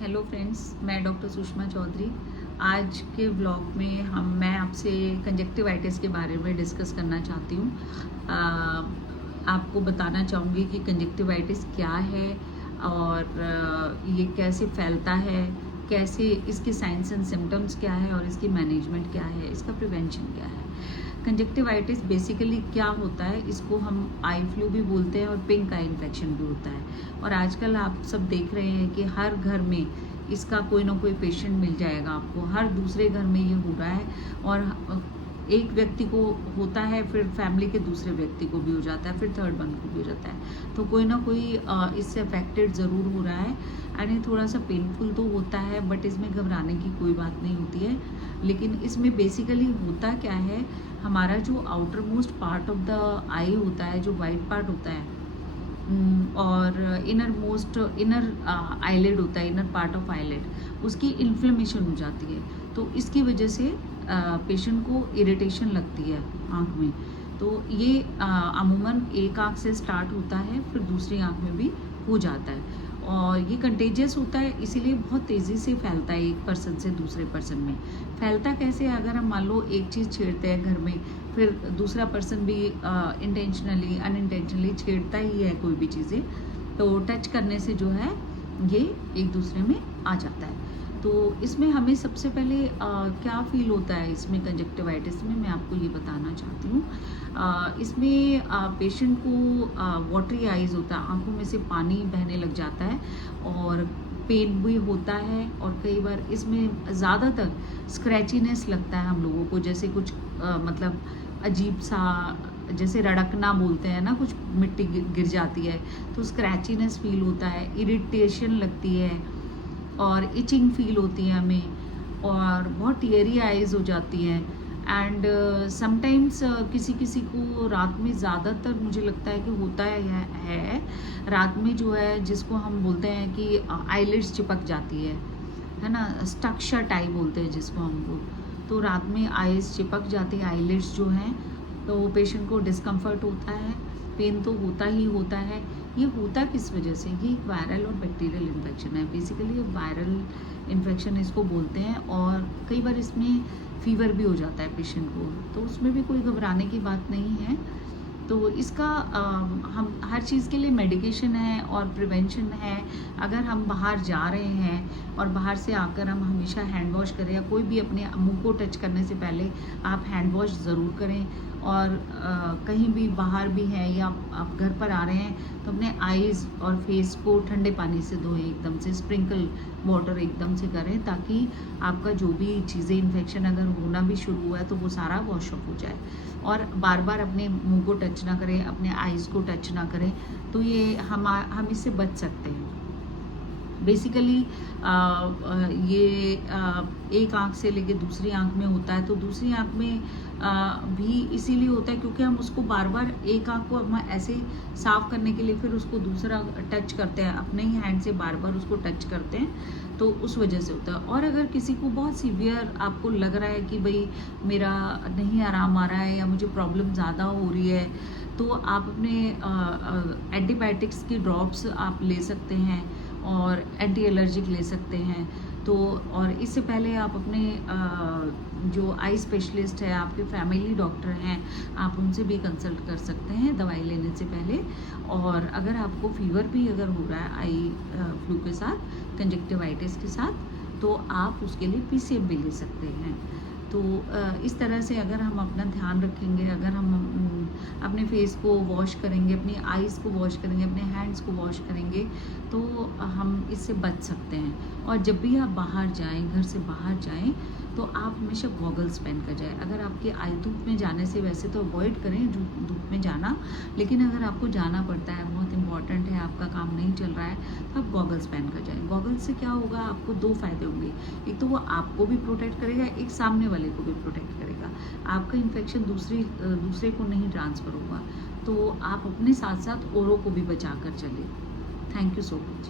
Hello friends, मैं doctor Sushma Chaudhary. आज के ब्लॉग में मैं आपसे कंजक्टिवाइटिस के बारे में डिस्कस करना चाहती हूँ। आपको बताना चाहूँगी कि कंजक्टिवाइटिस क्या है और ये कैसे फैलता है, कैसे इसके साइंस एंड सिम्टम्स क्या है और इसकी मैनेजमेंट क्या है, इसका प्रिवेंशन क्या है। कंजक्टिवाइटिस बेसिकली क्या होता है, इसको हम आई फ्लू भी बोलते हैं और पिंक आई इन्फेक्शन भी होता है। और आजकल आप सब देख रहे हैं कि हर घर में इसका कोई ना कोई पेशेंट मिल जाएगा आपको, हर दूसरे घर में ये हो रहा है। और एक व्यक्ति को होता है, फिर फैमिली के दूसरे व्यक्ति को भी हो जाता है, फिर थर्ड वन को भी हो जाता है। तो कोई ना कोई इससे अफेक्टेड ज़रूर हो रहा है। एंड ये थोड़ा सा पेनफुल तो होता है, बट इसमें घबराने की कोई बात नहीं होती है। लेकिन इसमें बेसिकली होता क्या है, हमारा जो outermost part of the eye होता है, जो वाइट पार्ट होता है, और इनर आईलिड होता है, इनर पार्ट ऑफ आईलिड, उसकी इन्फ्लेमेशन हो जाती है। तो इसकी वजह से पेशेंट को इरिटेशन लगती है आँख में। तो ये अमूमन एक आँख से स्टार्ट होता है, फिर दूसरी आँख में भी हो जाता है। और ये कंटेजियस होता है, इसीलिए बहुत तेज़ी से फैलता है एक पर्सन से दूसरे पर्सन में। फैलता कैसे, अगर हम मान लो एक चीज़ छेड़ते हैं घर में, फिर दूसरा पर्सन भी इंटेंशनली अनइंटेंशनली छेड़ता ही है कोई भी चीज़ें, तो टच करने से जो है ये एक दूसरे में आ जाता है। तो इसमें हमें सबसे पहले क्या फ़ील होता है इसमें कंजक्टिवाइटिस में, मैं आपको ये बताना चाहती हूँ। इसमें पेशेंट को वाटरी आइज़ होता है, आँखों में से पानी बहने लग जाता है और पेन भी होता है। और कई बार इसमें ज़्यादातर स्क्रैचीनेस लगता है हम लोगों को, जैसे कुछ मतलब अजीब सा, जैसे रड़कना बोलते हैं ना, कुछ मिट्टी गिर जाती है तो स्क्रैचीनेस फील होता है, इरिटेशन लगती है और इचिंग फील होती है हमें, और बहुत टीयरी आइज़ हो जाती हैं। एंड समटाइम्स किसी किसी को रात में, ज़्यादातर मुझे लगता है कि होता है रात में, जो है जिसको हम बोलते हैं कि आईलिड्स चिपक जाती है ना, स्टक शट आई बोलते हैं जिसको हमको। तो रात में आईज चिपक जाती है, आईलिड्स जो हैं, तो पेशेंट को डिस्कम्फर्ट होता है, पेन तो होता ही होता है। ये होता किस वजह से, ये वायरल और बैक्टीरियल इन्फेक्शन है। बेसिकली ये वायरल इन्फेक्शन इसको बोलते हैं, और कई बार इसमें फीवर भी हो जाता है पेशेंट को, तो उसमें भी कोई घबराने की बात नहीं है। तो इसका हम हर चीज़ के लिए मेडिकेशन है और प्रिवेंशन है। अगर हम बाहर जा रहे हैं और बाहर से आकर हम हमेशा हैंड वॉश करें, या कोई भी अपने मुंह को टच करने से पहले आप हैंड वॉश ज़रूर करें। और कहीं भी बाहर भी हैं या आप घर पर आ रहे हैं, तो अपने आईज़ और फेस को ठंडे पानी से धोएं, एकदम से स्प्रिंकल वाटर एकदम से करें, ताकि आपका जो भी चीज़ें, इन्फेक्शन अगर होना भी शुरू हुआ है तो वो सारा वॉश ऑफ हो जाए। और बार बार अपने मुंह को टच ना करें, अपने आईज़ को टच ना करें, तो ये हम इससे बच सकते हैं। बेसिकली ये एक आँख से लेके दूसरी आँख में होता है, तो दूसरी आँख में भी इसीलिए होता है क्योंकि हम उसको बार बार, एक आँख को हम ऐसे साफ करने के लिए फिर उसको दूसरा टच करते हैं, अपने ही हैंड से बार बार उसको टच करते हैं, तो उस वजह से होता है। और अगर किसी को बहुत सीवियर आपको लग रहा है कि भाई मेरा नहीं आराम आ रहा है या मुझे प्रॉब्लम ज़्यादा हो रही है, तो आप अपने एंटीबायोटिक्स की ड्रॉप्स आप ले सकते हैं और एंटी एलर्जिक ले सकते हैं। तो और इससे पहले आप अपने जो आई स्पेशलिस्ट है, आपके फैमिली डॉक्टर हैं, आप उनसे भी कंसल्ट कर सकते हैं दवाई लेने से पहले। और अगर आपको फीवर भी अगर हो रहा है आई फ्लू के साथ, कंजक्टिवाइटिस के साथ, तो आप उसके लिए पीसीएम भी ले सकते हैं। तो इस तरह से अगर हम अपना ध्यान रखेंगे, अगर हम अपने फेस को वॉश करेंगे, अपनी आईज़ को वॉश करेंगे, अपने हैंड्स को वॉश करेंगे, तो हम इससे बच सकते हैं। और जब भी आप बाहर जाएं, घर से बाहर जाएं, तो आप हमेशा गॉगल्स पहन कर जाएं। अगर आपकी आई धूप में जाने से, वैसे तो अवॉइड करें धूप में जाना, लेकिन अगर आपको जाना पड़ता है, बहुत इंपॉर्टेंट है, आपका काम नहीं चल रहा है, तो आप गॉगल्स पहन कर जाएं। गॉगल्स से क्या होगा, आपको दो फायदे होंगे। एक तो वो आपको भी प्रोटेक्ट करेगा, एक सामने वाले को भी प्रोटेक्ट करेगा। आपका इन्फेक्शन दूसरे को नहीं ट्रांसफ़र होगा। तो आप अपने साथ साथ औरों को भी बचा कर चलें। Thank you so much.